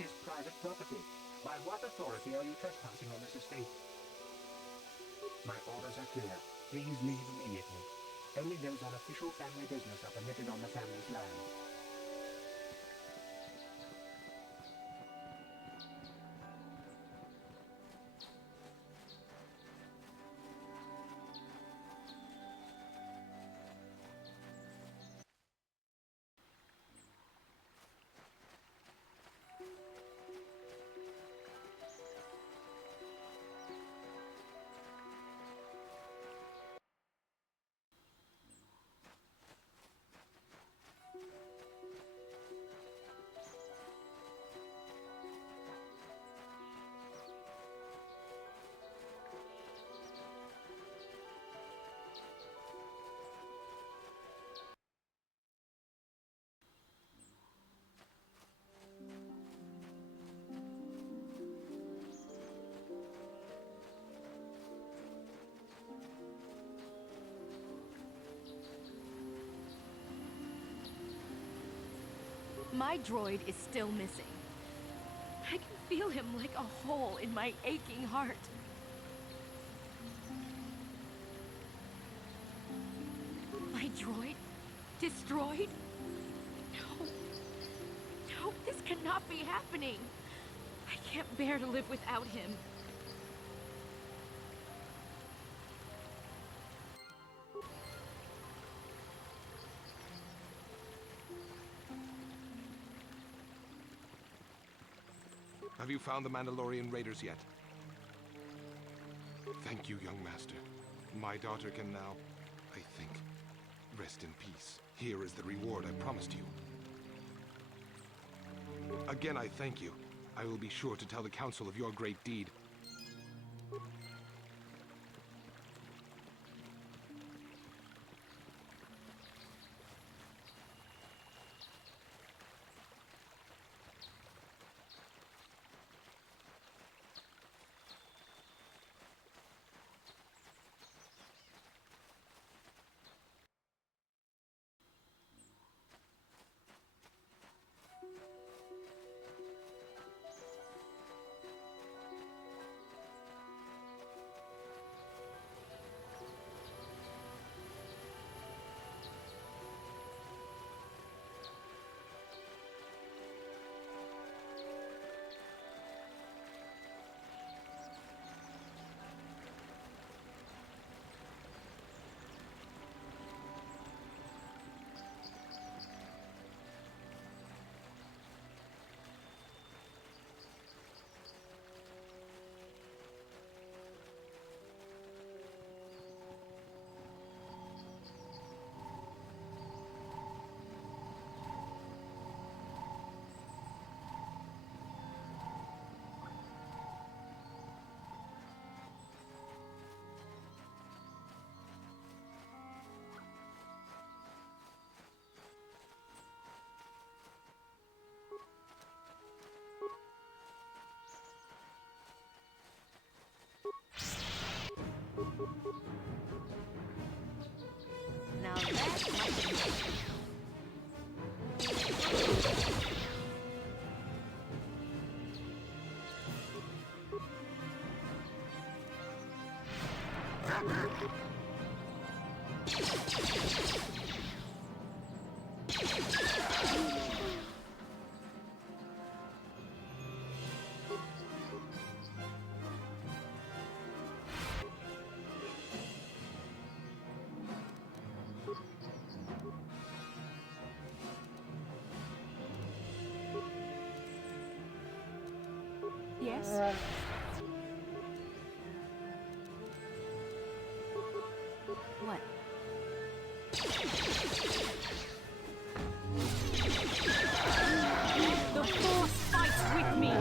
is private property. By what authority are you trespassing on this estate? My orders are clear. Please leave immediately. Only those on official family business are permitted on the family's land. My droid is still missing. I can feel him like a hole in my aching heart. My droid? Destroyed? No. No, this cannot be happening. I can't bear to live without him. Have you found the Mandalorian raiders yet? Thank you, young master. My daughter can now, I think, rest in peace. Here is the reward I promised you. Again, I thank you. I will be sure to tell the Council of your great deed. Now that's my Yes? What? The Force fights with me!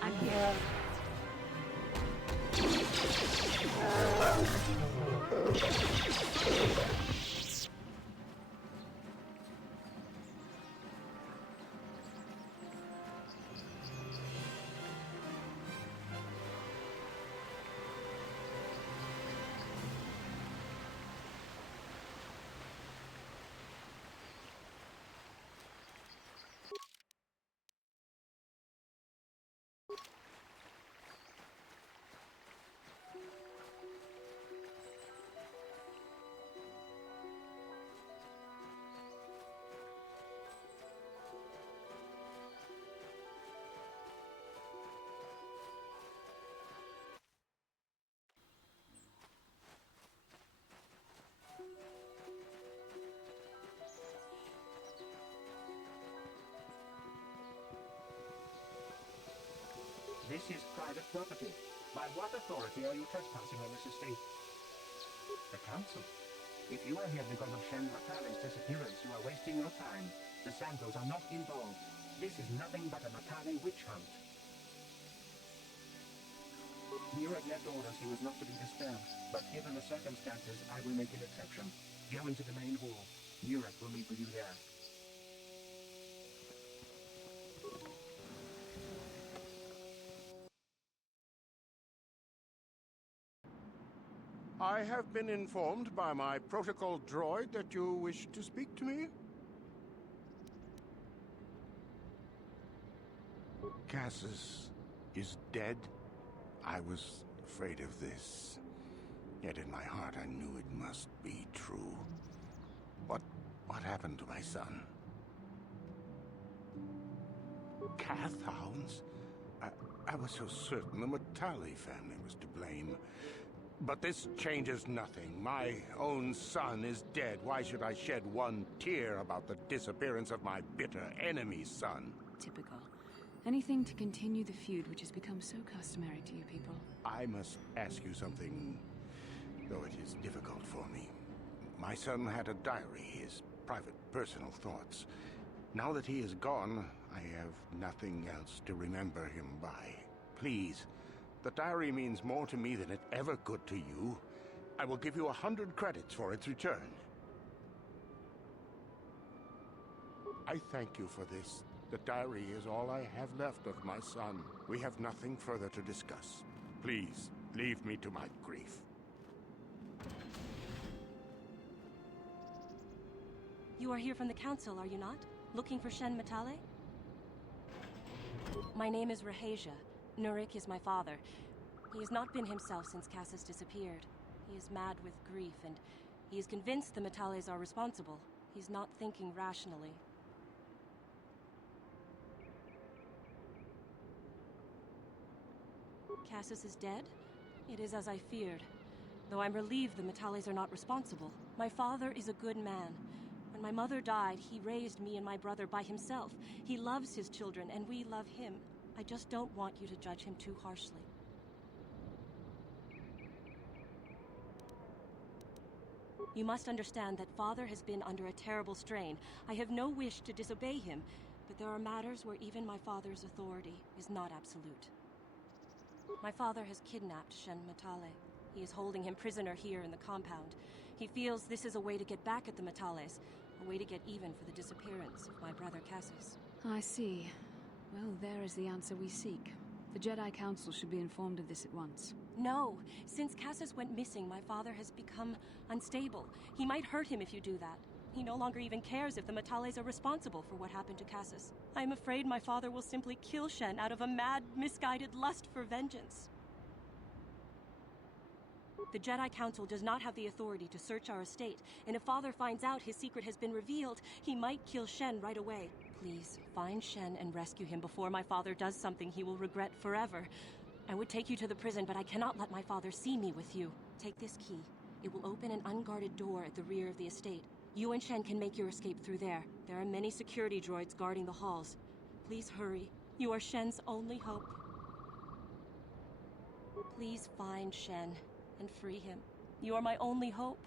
I'm here. This is private property. By what authority are you trespassing on this estate? The council. If you are here because of Shen Matale's disappearance, you are wasting your time. The Santos are not involved. This is nothing but a Matale witch hunt. Nurek left orders he was not to be disturbed, but given the circumstances, I will make an exception. Go into the main hall. Nurek will meet with you there. I have been informed by my protocol droid that you wish to speak to me. Cassius is dead? I was afraid of this. Yet in my heart I knew it must be true. What happened to my son? Cath hounds? I was so certain the Matale family was to blame. But this changes nothing. My own son is dead. Why should I shed one tear about the disappearance of my bitter enemy's son? Typical. Anything to continue the feud which has become so customary to you people. I must ask you something, though it is difficult for me. My son had a diary, his private, personal thoughts. Now that he is gone, I have nothing else to remember him by. Please, the diary means more to me than it ever could to you. I will give you 100 credits for its return. I thank you for this. The diary is all I have left of my son. We have nothing further to discuss. Please, leave me to my grief. You are here from the council, are you not? Looking for Shen Matale? My name is Rahasia. Nurek is my father. He has not been himself since Cassius disappeared. He is mad with grief, and he is convinced the Matales are responsible. He's not thinking rationally. Cassius is dead? It is as I feared. Though I'm relieved the Matales are not responsible. My father is a good man. When my mother died, he raised me and my brother by himself. He loves his children, and we love him. I just don't want you to judge him too harshly. You must understand that Father has been under a terrible strain. I have no wish to disobey him, but there are matters where even my father's authority is not absolute. My father has kidnapped Shen Matale. He is holding him prisoner here in the compound. He feels this is a way to get back at the Matales, a way to get even for the disappearance of my brother Cassius. I see. Well, there is the answer we seek. The Jedi Council should be informed of this at once. No. Since Cassius went missing, my father has become unstable. He might hurt him if you do that. He no longer even cares if the Matales are responsible for what happened to Cassius. I am afraid my father will simply kill Shen out of a mad, misguided lust for vengeance. The Jedi Council does not have the authority to search our estate, and if Father finds out his secret has been revealed, he might kill Shen right away. Please, find Shen and rescue him before my father does something he will regret forever. I would take you to the prison, but I cannot let my father see me with you. Take this key. It will open an unguarded door at the rear of the estate. You and Shen can make your escape through there. There are many security droids guarding the halls. Please hurry. You are Shen's only hope. Please find Shen and free him. You are my only hope.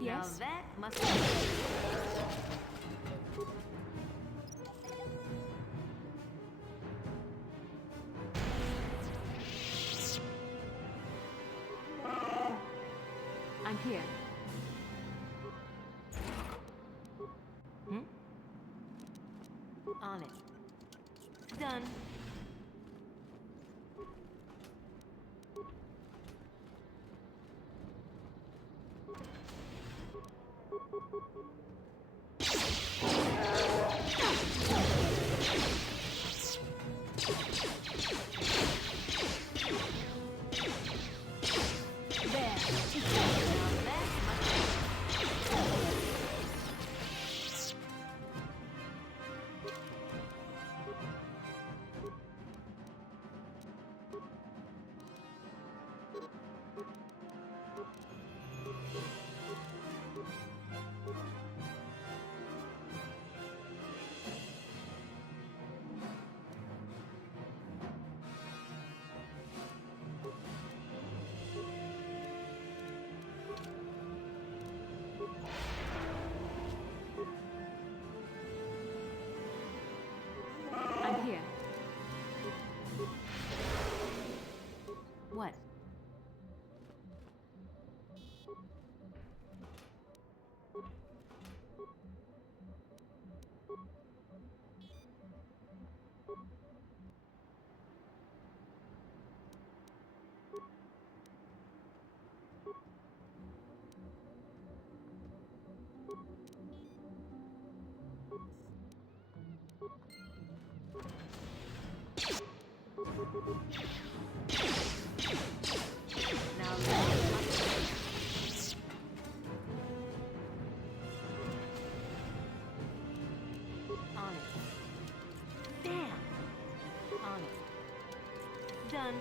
Yes? Now that must be... I'm here. On it. Done. I'm here. What? Now that must be... On it. Damn! On it. Done.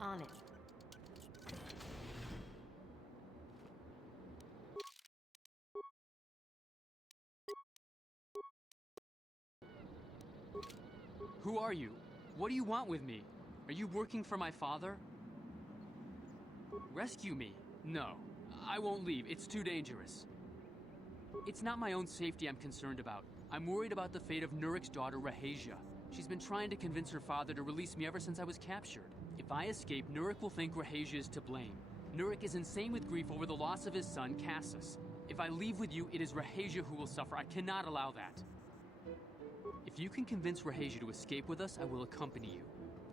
On it. Who are you? What do you want with me? Are you working for my father? Rescue me? No. I won't leave. It's too dangerous. It's not my own safety I'm concerned about. I'm worried about the fate of Nurik's daughter, Rahasia. She's been trying to convince her father to release me ever since I was captured. If I escape, Nurik will think Rahasia is to blame. Nurik is insane with grief over the loss of his son, Cassus. If I leave with you, it is Rahasia who will suffer. I cannot allow that. If you can convince Rahasia to escape with us, I will accompany you.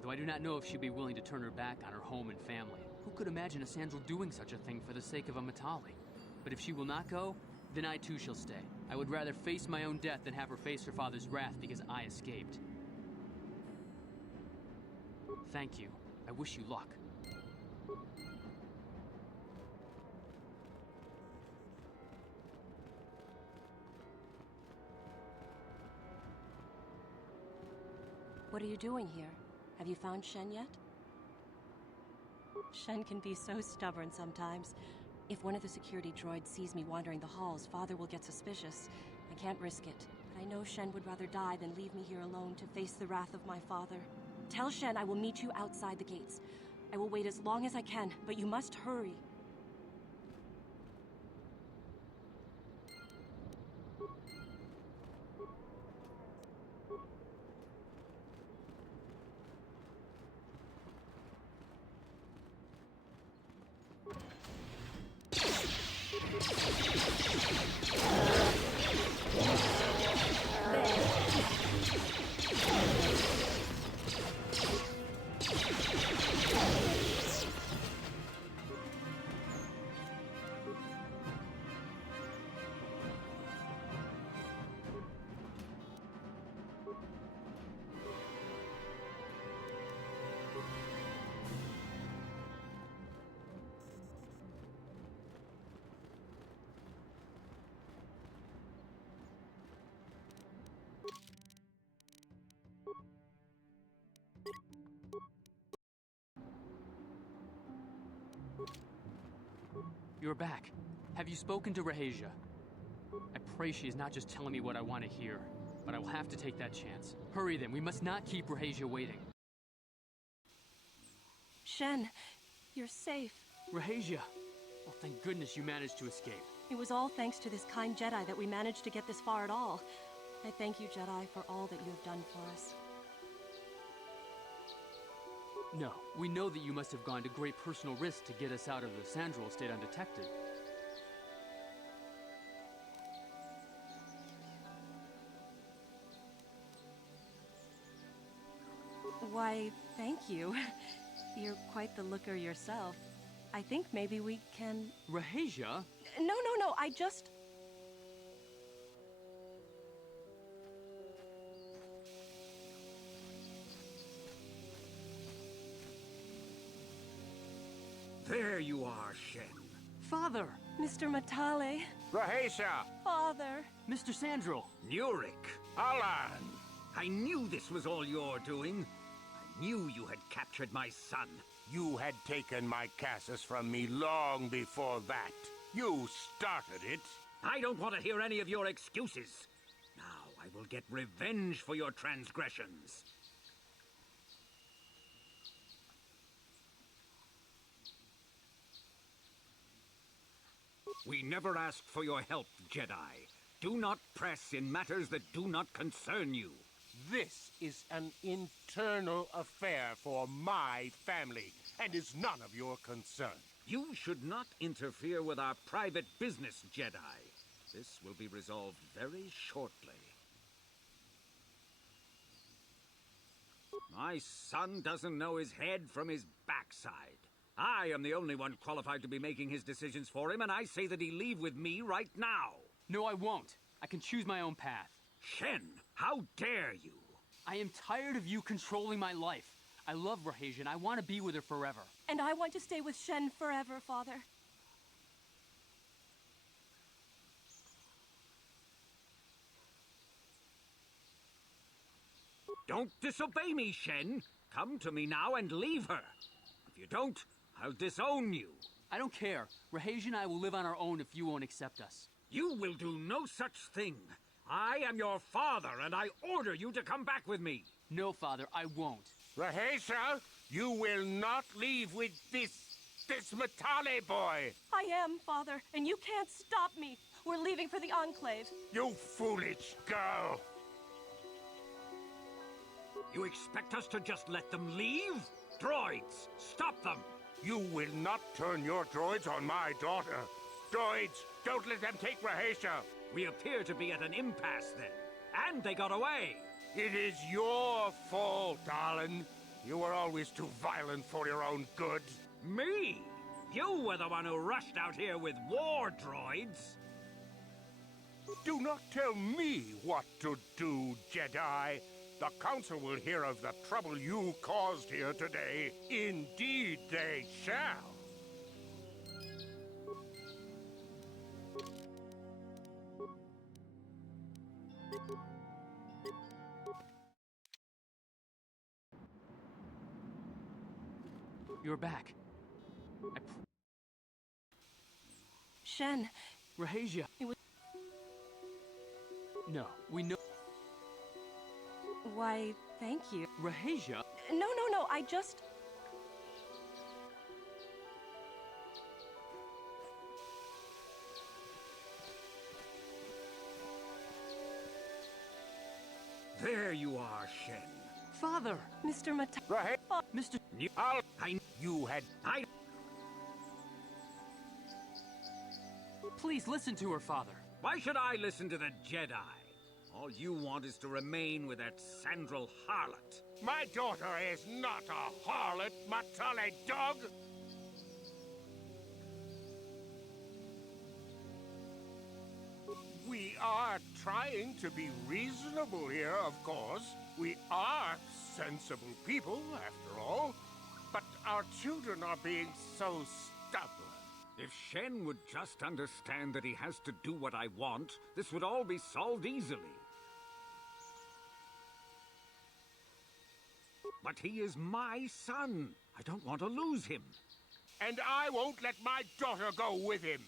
Though I do not know if she'll be willing to turn her back on her home and family. Who could imagine a Sandral doing such a thing for the sake of a Matali? But if she will not go, Then I too shall stay. I would rather face my own death than have her face her father's wrath because I escaped. Thank you. I wish you luck. What are you doing here? Have you found Shen yet? Shen can be so stubborn sometimes. If one of the security droids sees me wandering the halls, Father will get suspicious. I can't risk it. But I know Shen would rather die than leave me here alone to face the wrath of my father. Tell Shen I will meet you outside the gates. I will wait as long as I can, but you must hurry. You're back. Have you spoken to Rahasia? I pray she is not just telling me what I want to hear, but I will have to take that chance. Hurry then, we must not keep Rahasia waiting. Shen, you're safe. Rahasia! Well, thank goodness you managed to escape. It was all thanks to this kind Jedi that we managed to get this far at all. I thank you, Jedi, for all that you have done for us. No, we know that you must have gone to great personal risk to get us out of the Sandral estate undetected. Why, thank you. You're quite the looker yourself. I think maybe we can... Rahasia? No, I just... There you are, Shen. Father! Mr. Matale. Rahasia! Father. Mr. Sandral! Nurik. Alan! I knew this was all your doing. I knew you had captured my son. You had taken my Cassus from me long before that. You started it. I don't want to hear any of your excuses. Now I will get revenge for your transgressions. We never asked for your help, Jedi. Do not press in matters that do not concern you. This is an internal affair for my family, and is none of your concern. You should not interfere with our private business, Jedi. This will be resolved very shortly. My son doesn't know his head from his backside. I am the only one qualified to be making his decisions for him, and I say that he leave with me right now. No, I won't. I can choose my own path. Shen, how dare you? I am tired of you controlling my life. I love Rahasia, and I want to be with her forever. And I want to stay with Shen forever, Father. Don't disobey me, Shen. Come to me now and leave her. If you don't, I'll disown you. I don't care. Rahasia and I will live on our own if you won't accept us. You will do no such thing. I am your father, and I order you to come back with me. No, Father, I won't. Rahasia, you will not leave with this Matale boy. I am, Father, and you can't stop me. We're leaving for the Enclave. You foolish girl. You expect us to just let them leave? Droids, stop them! You will not turn your droids on my daughter. Droids, don't let them take Rahasia. We appear to be at an impasse then. And they got away. It is your fault, Alan. You were always too violent for your own good. Me? You were the one who rushed out here with war droids. Do not tell me what to do, Jedi. The Council will hear of the trouble you caused here today. Indeed they shall. You're back. Shen, Rahasia. it was... No, we know. Why, thank you. Rahasia? No, I just... There you are, Shen. Father! Mr. Mata... Right? Mr. You had... Please listen to her, Father. Why should I listen to the Jedi? All you want is to remain with that Sandral harlot. My daughter is not a harlot, Matale dog! We are trying to be reasonable here, of course. We are sensible people, after all. But our children are being so stubborn. If Shen would just understand that he has to do what I want, this would all be solved easily. But he is my son. I don't want to lose him. And I won't let my daughter go with him.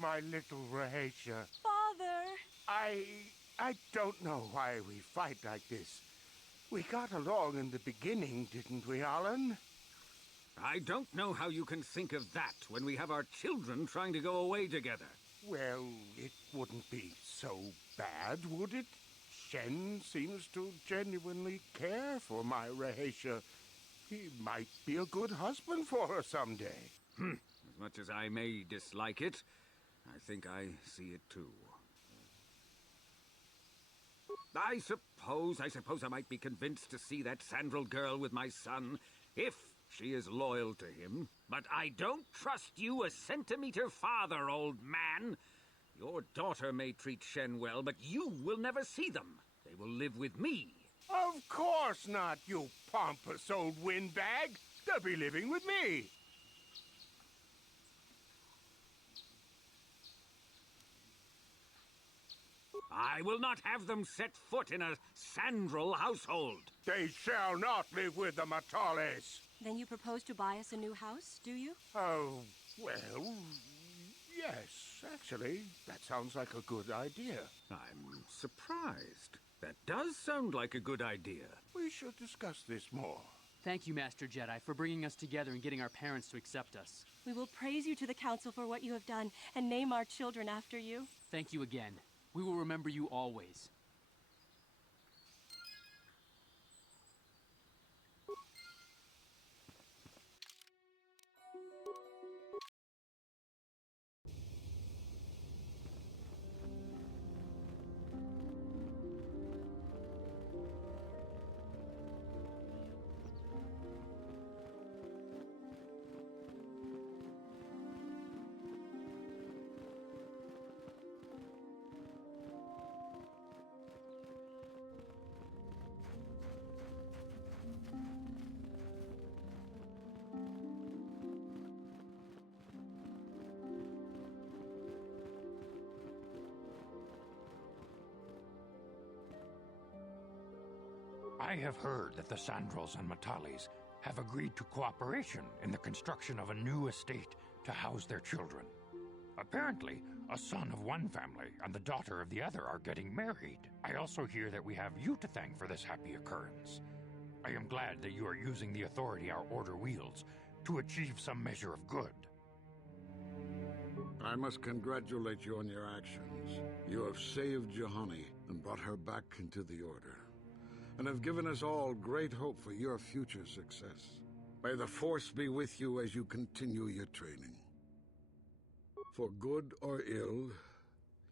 My little Rahasia. Father! I don't know why we fight like this. We got along in the beginning, didn't we, Alan? I don't know how you can think of that when we have our children trying to go away together. Well, it wouldn't be so bad, would it? Shen seems to genuinely care for my Rahasia. He might be a good husband for her someday. As much as I may dislike it, I think I see it too. I suppose I might be convinced to see that Sandral girl with my son, if she is loyal to him. But I don't trust you a centimeter farther, old man. Your daughter may treat Shen well, but you will never see them. They will live with me. Of course not, you pompous old windbag. They'll be living with me. I will not have them set foot in a Sandral household. They shall not live with the Matales. Then you propose to buy us a new house, do you? Oh, well, yes, actually, that sounds like a good idea. I'm surprised. That does sound like a good idea. We should discuss this more. Thank you, Master Jedi, for bringing us together and getting our parents to accept us. We will praise you to the Council for what you have done and name our children after you. Thank you again. We will remember you always. I have heard that the Sandrals and Matales have agreed to cooperation in the construction of a new estate to house their children. Apparently, a son of one family and the daughter of the other are getting married. I also hear that we have you to thank for this happy occurrence. I am glad that you are using the authority our order wields to achieve some measure of good. I must congratulate you on your actions. You have saved Juhani and brought her back into the Order, and have given us all great hope for your future success. May the Force be with you as you continue your training. For good or ill,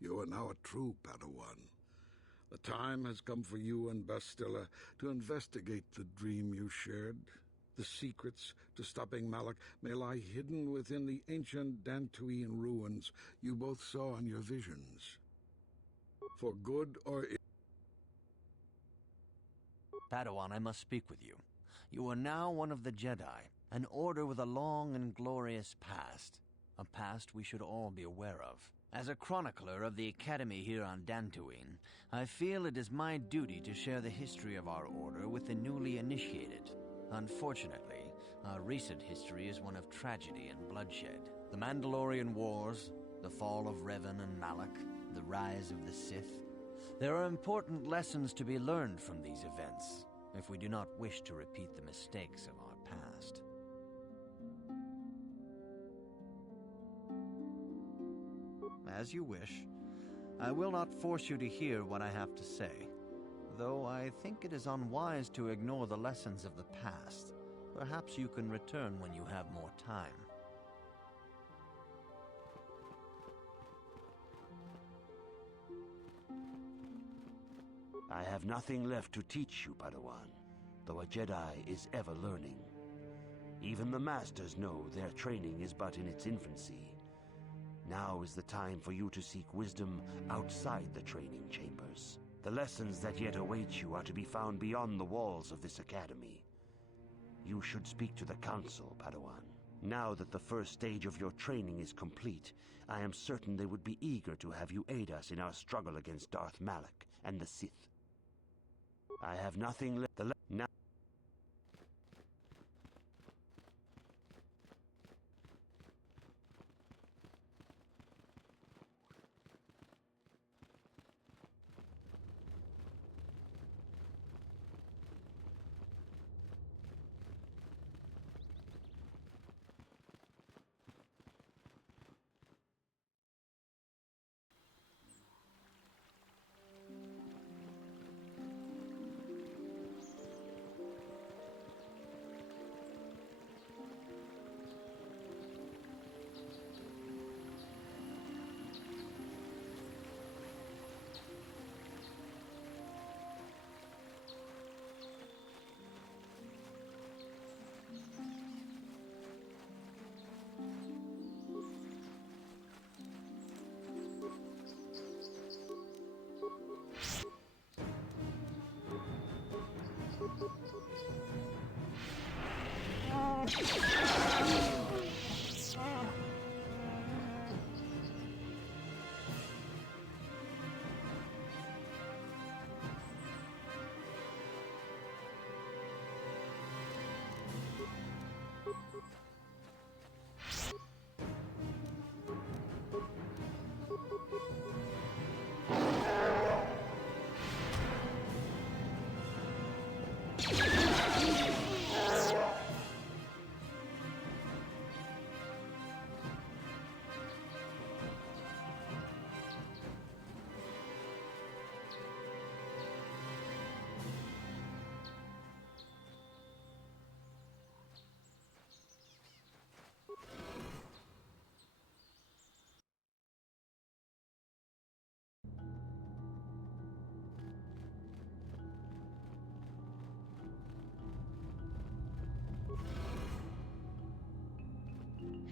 you are now a true Padawan. The time has come for you and Bastilla to investigate the dream you shared The secrets to stopping Malak may lie hidden within the ancient Dantooine ruins you both saw in your visions. For good or ill. Padawan, I must speak with you. You are now one of the Jedi, an order with a long and glorious past. A past we should all be aware of. As a chronicler of the Academy here on Dantooine, I feel it is my duty to share the history of our order with the newly initiated. Unfortunately, our recent history is one of tragedy and bloodshed. The Mandalorian Wars, the fall of Revan and Malak, the rise of the Sith. There are important lessons to be learned from these events, if we do not wish to repeat the mistakes of our past. As you wish. I will not force you to hear what I have to say, though I think it is unwise to ignore the lessons of the past. Perhaps you can return when you have more time. I have nothing left to teach you, Padawan, though a Jedi is ever learning. Even the Masters know their training is but in its infancy. Now is the time for you to seek wisdom outside the training chambers. The lessons that yet await you are to be found beyond the walls of this academy. You should speak to the Council, Padawan. Now that the first stage of your training is complete, I am certain they would be eager to have you aid us in our struggle against Darth Malak and the Sith. I have nothing left. Now.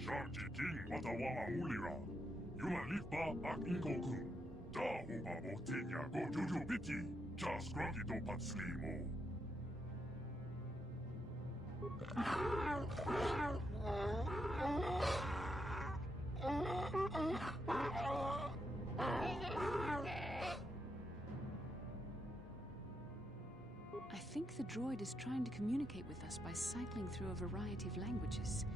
Sharky King Watawama Mulira. Yuan Lipa Ak Ingoku. Da Uba Botinya Go Juju Biti. Jas Grogito Patslimo. I think the droid is trying to communicate with us by cycling through a variety of languages.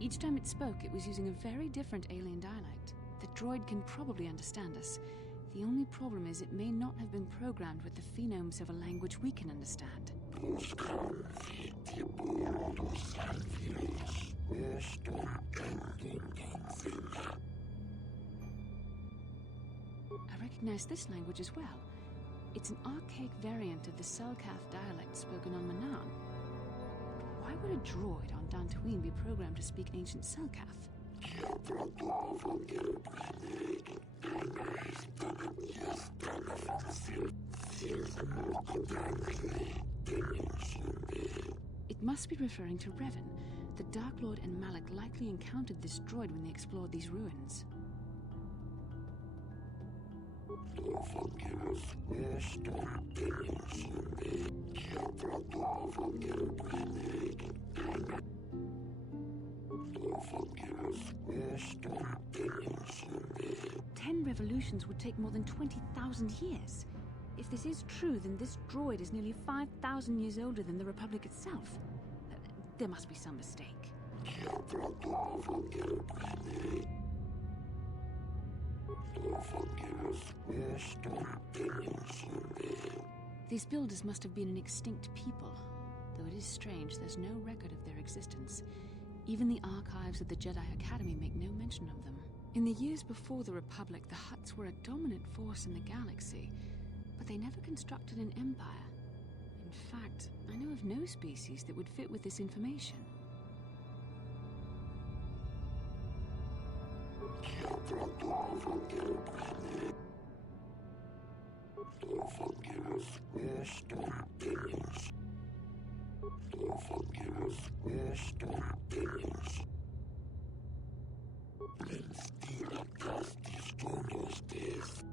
Each time it spoke, it was using a very different alien dialect. The droid can probably understand us. The only problem is it may not have been programmed with the phonemes of a language we can understand. I recognize this language as well. It's an archaic variant of the Selkath dialect spoken on Manaan. Why would a droid on Dantooine be programmed to speak ancient Selkath? It must must be referring to Revan. The Dark Lord and Malik likely encountered this droid when they explored these ruins. Ten revolutions would take more than 20,000 years. If this is true, then this droid is nearly 5,000 years older than the Republic itself. There must be some mistake. These builders must have been an extinct people. Though it is strange, there's no record of their existence. Even the archives of the Jedi Academy make no mention of them. In the years before the Republic, the Hutts were a dominant force in the galaxy, but they never constructed an empire. In fact, I know of no species that would fit with this information.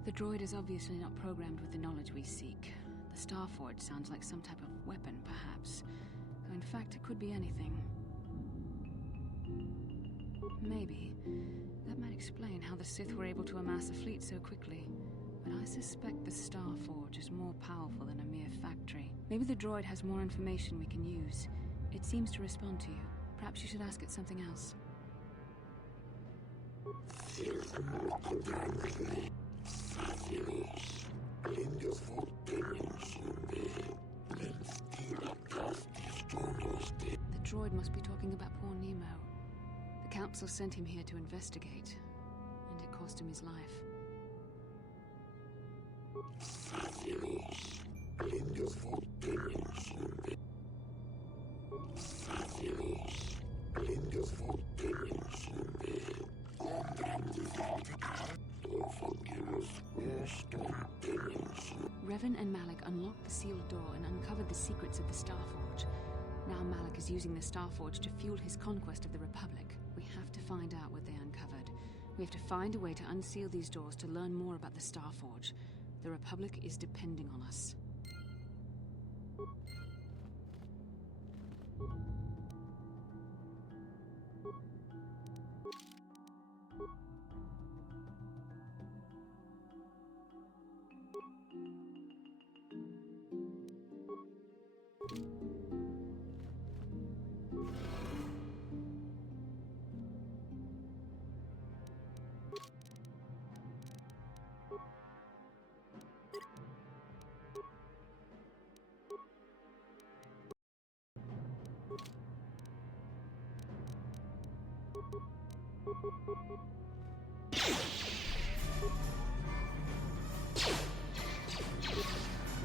The droid is obviously not programmed with the knowledge we seek. The Starforge sounds like some type of weapon, perhaps. Though in fact, it could be anything. Maybe. That might explain how the Sith were able to amass a fleet so quickly. But I suspect the Starforge is more powerful than a mere factory. Maybe the droid has more information we can use. It seems to respond to you. Perhaps you should ask it something else. The droid must be talking about poor Nemo. The Council sent him here to investigate, and it cost him his life. Revan and Malik unlocked the sealed door and uncovered the secrets of the Starforge. Now Malik is using the Starforge to fuel his conquest of the Republic. We have to find out what they uncovered. We have to find a way to unseal these doors to learn more about the Starforge. The Republic is depending on us.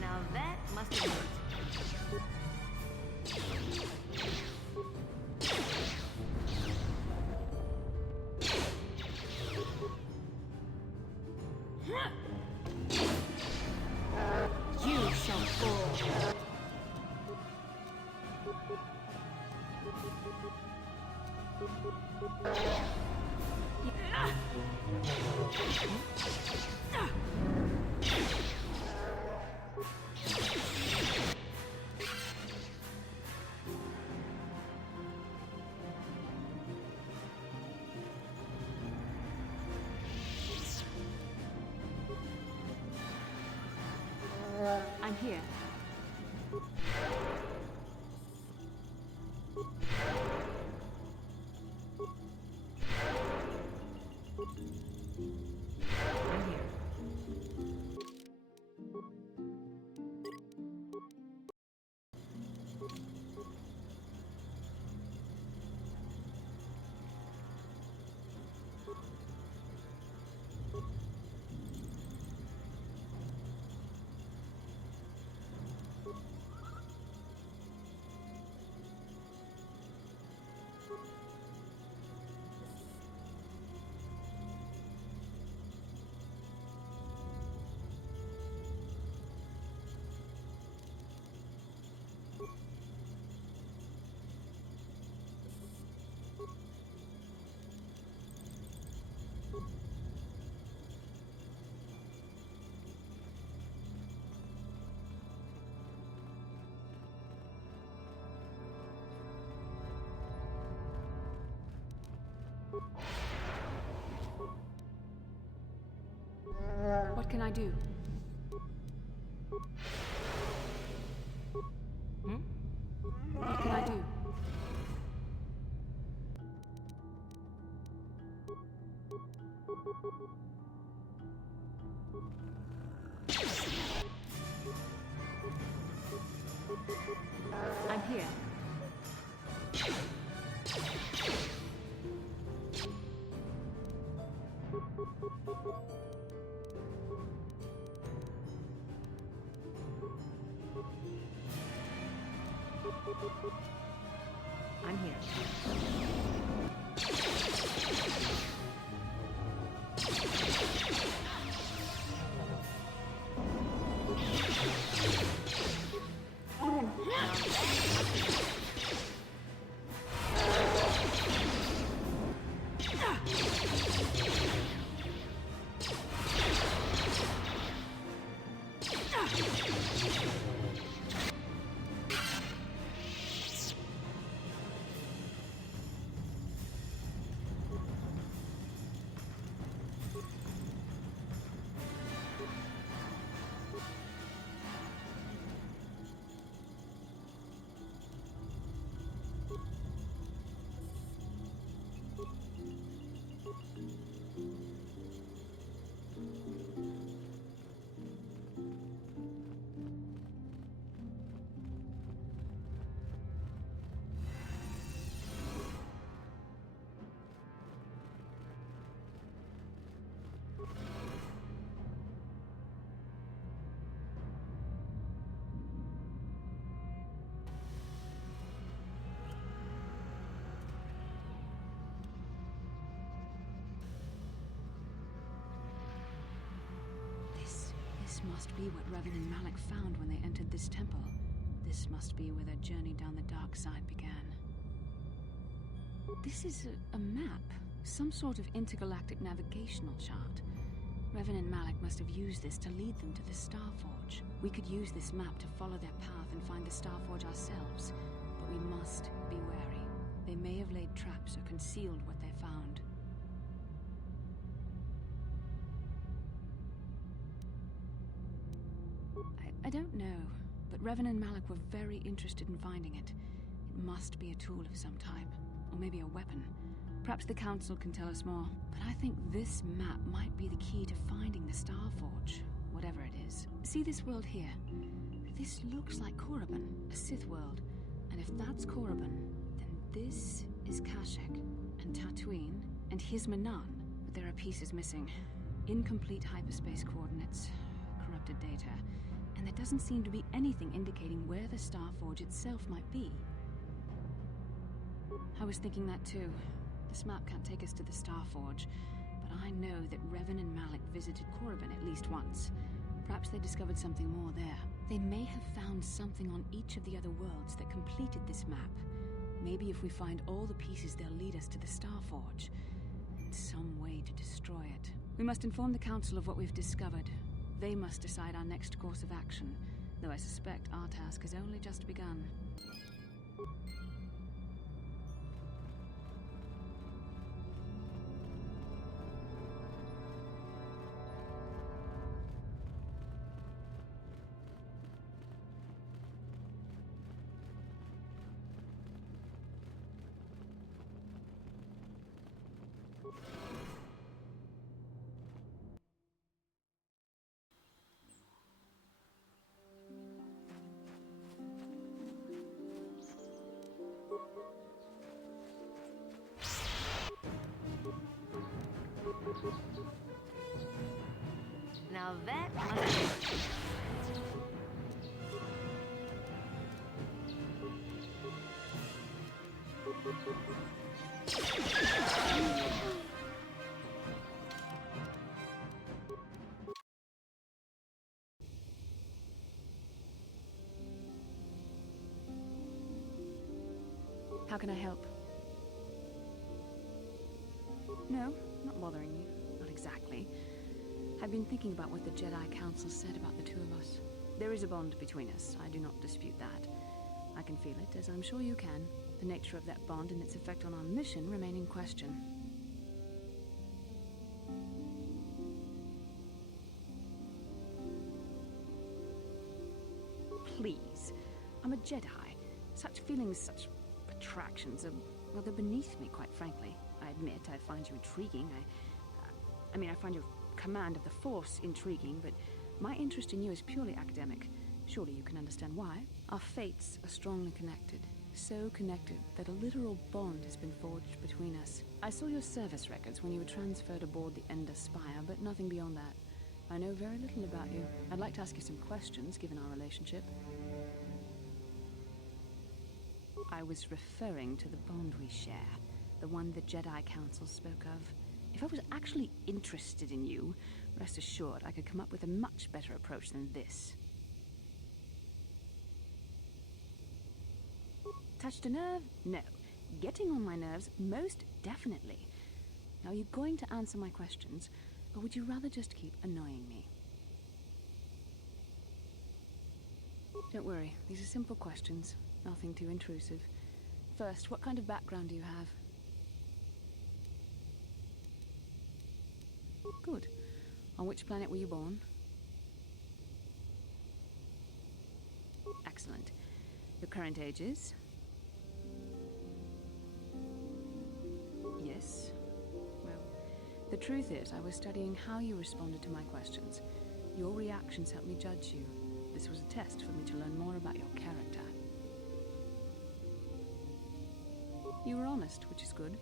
Now that must have worked. You shall fall. I'm here. What can I do? What can I do? I'm here. I'm here. This must be what Revan and Malik found when they entered this temple. This must be where their journey down the dark side began. This is a map, some sort of intergalactic navigational chart. Revan and Malik must have used this to lead them to the Starforge. We could use this map to follow their path and find the Starforge ourselves, but we must be wary. They may have laid traps or concealed what they found. I don't know, but Revan and Malik were very interested in finding it. It must be a tool of some type, or maybe a weapon. Perhaps the Council can tell us more, but I think this map might be the key to finding the Starforge, whatever it is. See this world here? This looks like Korriban, a Sith world. And if that's Korriban, then this is Kashyyyk, and Tatooine, and Hizmanan. But there are pieces missing. Incomplete hyperspace coordinates, corrupted data. And there doesn't seem to be anything indicating where the Starforge itself might be. I was thinking that too. This map can't take us to the Starforge, but I know that Revan and Malik visited Korriban at least once. Perhaps they discovered something more there. They may have found something on each of the other worlds that completed this map. Maybe if we find all the pieces, they'll lead us to the Starforge, and some way to destroy it. We must inform the Council of what we've discovered. They must decide our next course of action, though I suspect our task has only just begun. Now that must How can I help? No, not bothering you. Not exactly. I've been thinking about what the Jedi Council said about the two of us. There is a bond between us. I do not dispute that. I can feel it, as I'm sure you can. The nature of that bond and its effect on our mission remain in question. please. I'm a Jedi. Such feelings, such attractions are, well, they're beneath me, quite frankly. I admit I find you intriguing. I find your command of the Force intriguing, but my interest in you is purely academic. Surely you can understand why. Our fates are strongly connected. So connected that a literal bond has been forged between us. I saw your service records when you were transferred aboard the Ender Spire, but nothing beyond that. I know very little about you. I'd like to ask you some questions, given our relationship. I was referring to the bond we share, the one the Jedi Council spoke of. If I was actually interested in you, rest assured I could come up with a much better approach than this. Touched a nerve? No. Getting on my nerves? Most definitely. Now, are you going to answer my questions, or would you rather just keep annoying me? Don't worry, these are simple questions. Nothing too intrusive. First, what kind of background do you have? Good. On which planet were you born? Excellent. Your current age is? Yes. Well, the truth is, I was studying how you responded to my questions. Your reactions helped me judge you. This was a test for me to learn more about your character. You were honest, which is good.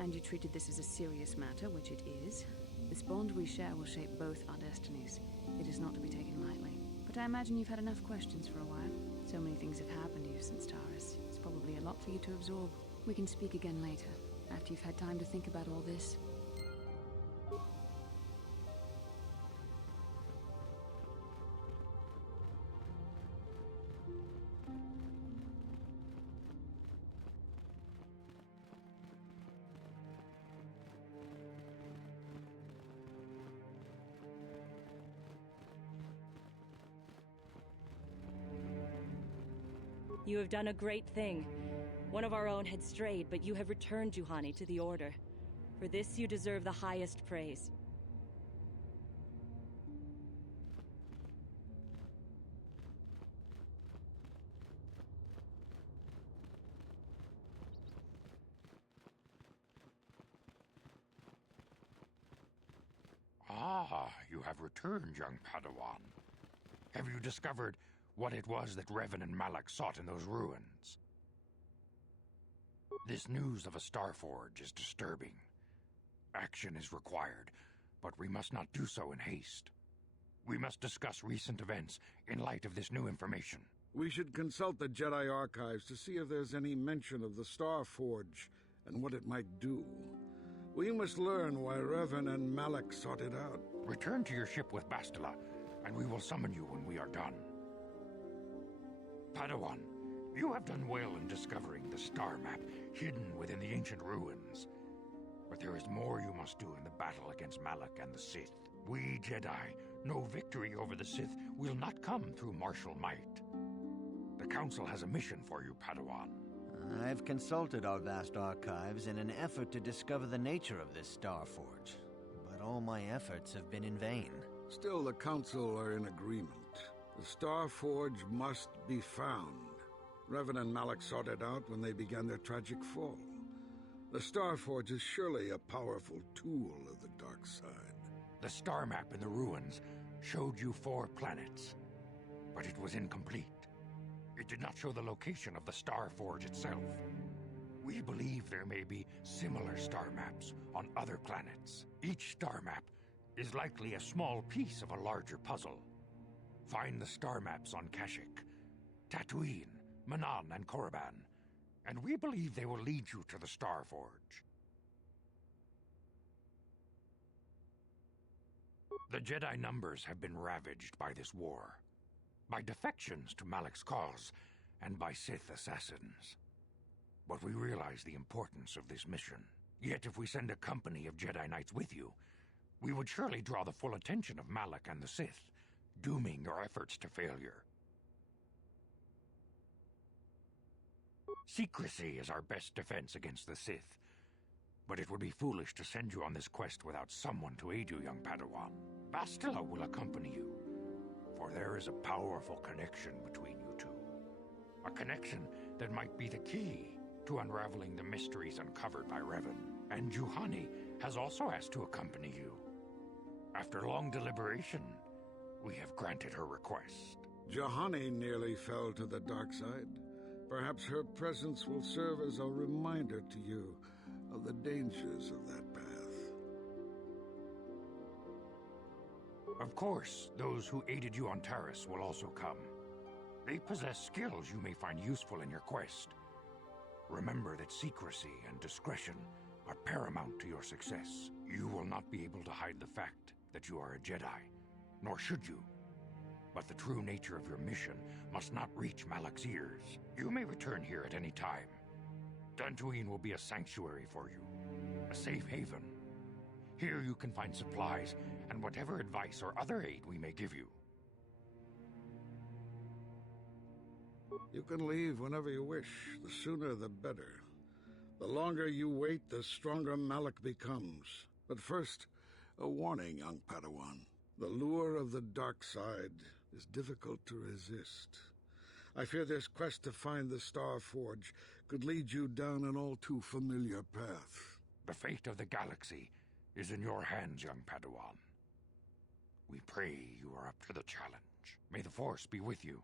And you treated this as a serious matter, which it is. This bond we share will shape both our destinies. It is not to be taken lightly. But I imagine you've had enough questions for a while. So many things have happened to you since Taurus. It's probably a lot for you to absorb. We can speak again later, after you've had time to think about all this. You have done a great thing. One of our own had strayed, but you have returned Juhani to the Order. For this, you deserve the highest praise. Ah, you have returned, young Padawan. Have you discovered what it was that Revan and Malak sought in those ruins? This news of a Starforge is disturbing. Action is required, but we must not do so in haste. We must discuss recent events in light of this new information. We should consult the Jedi archives to see if there's any mention of the Starforge and what it might do. We must learn why Revan and Malak sought it out. Return to your ship with Bastila, and we will summon you when we are done. Padawan, you have done well in discovering the star map hidden within the ancient ruins. But there is more you must do in the battle against Malak and the Sith. We Jedi know victory over the Sith will not come through martial might. The Council has a mission for you, Padawan. I've consulted our vast archives in an effort to discover the nature of this Starforge, but all my efforts have been in vain. Still, the Council are in agreement. The Starforge must be found. Revan and Malak sought it out when they began their tragic fall. The Starforge is surely a powerful tool of the dark side. The star map in the ruins showed you 4 planets, but it was incomplete. It did not show the location of the Starforge itself. We believe there may be similar star maps on other planets. Each star map is likely a small piece of a larger puzzle. Find the star maps on Kashyyyk, Tatooine, Manan, and Korriban, and we believe they will lead you to the Starforge. The Jedi numbers have been ravaged by this war, by defections to Malak's cause, and by Sith assassins. But we realize the importance of this mission. Yet if we send a company of Jedi Knights with you, we would surely draw the full attention of Malak and the Sith, dooming your efforts to failure. Secrecy is our best defense against the Sith, but it would be foolish to send you on this quest without someone to aid you, young Padawan. Bastila will accompany you, for there is a powerful connection between you two. A connection that might be the key to unraveling the mysteries uncovered by Revan. And Juhani has also asked to accompany you. After long deliberation, we have granted her request. Juhani nearly fell to the dark side. Perhaps her presence will serve as a reminder to you of the dangers of that path. Of course, those who aided you on Taris will also come. They possess skills you may find useful in your quest. Remember that secrecy and discretion are paramount to your success. You will not be able to hide the fact that you are a Jedi, nor should you. But the true nature of your mission must not reach Malak's ears. You may return here at any time. Dantooine will be a sanctuary for you, a safe haven. Here you can find supplies and whatever advice or other aid we may give you. You can leave whenever you wish. The sooner the better. The longer you wait, the stronger Malak becomes. But first, a warning, young Padawan. The lure of the dark side is difficult to resist. I fear this quest to find the Star Forge could lead you down an all too familiar path. The fate of the galaxy is in your hands, young Padawan. We pray you are up to the challenge. May the Force be with you.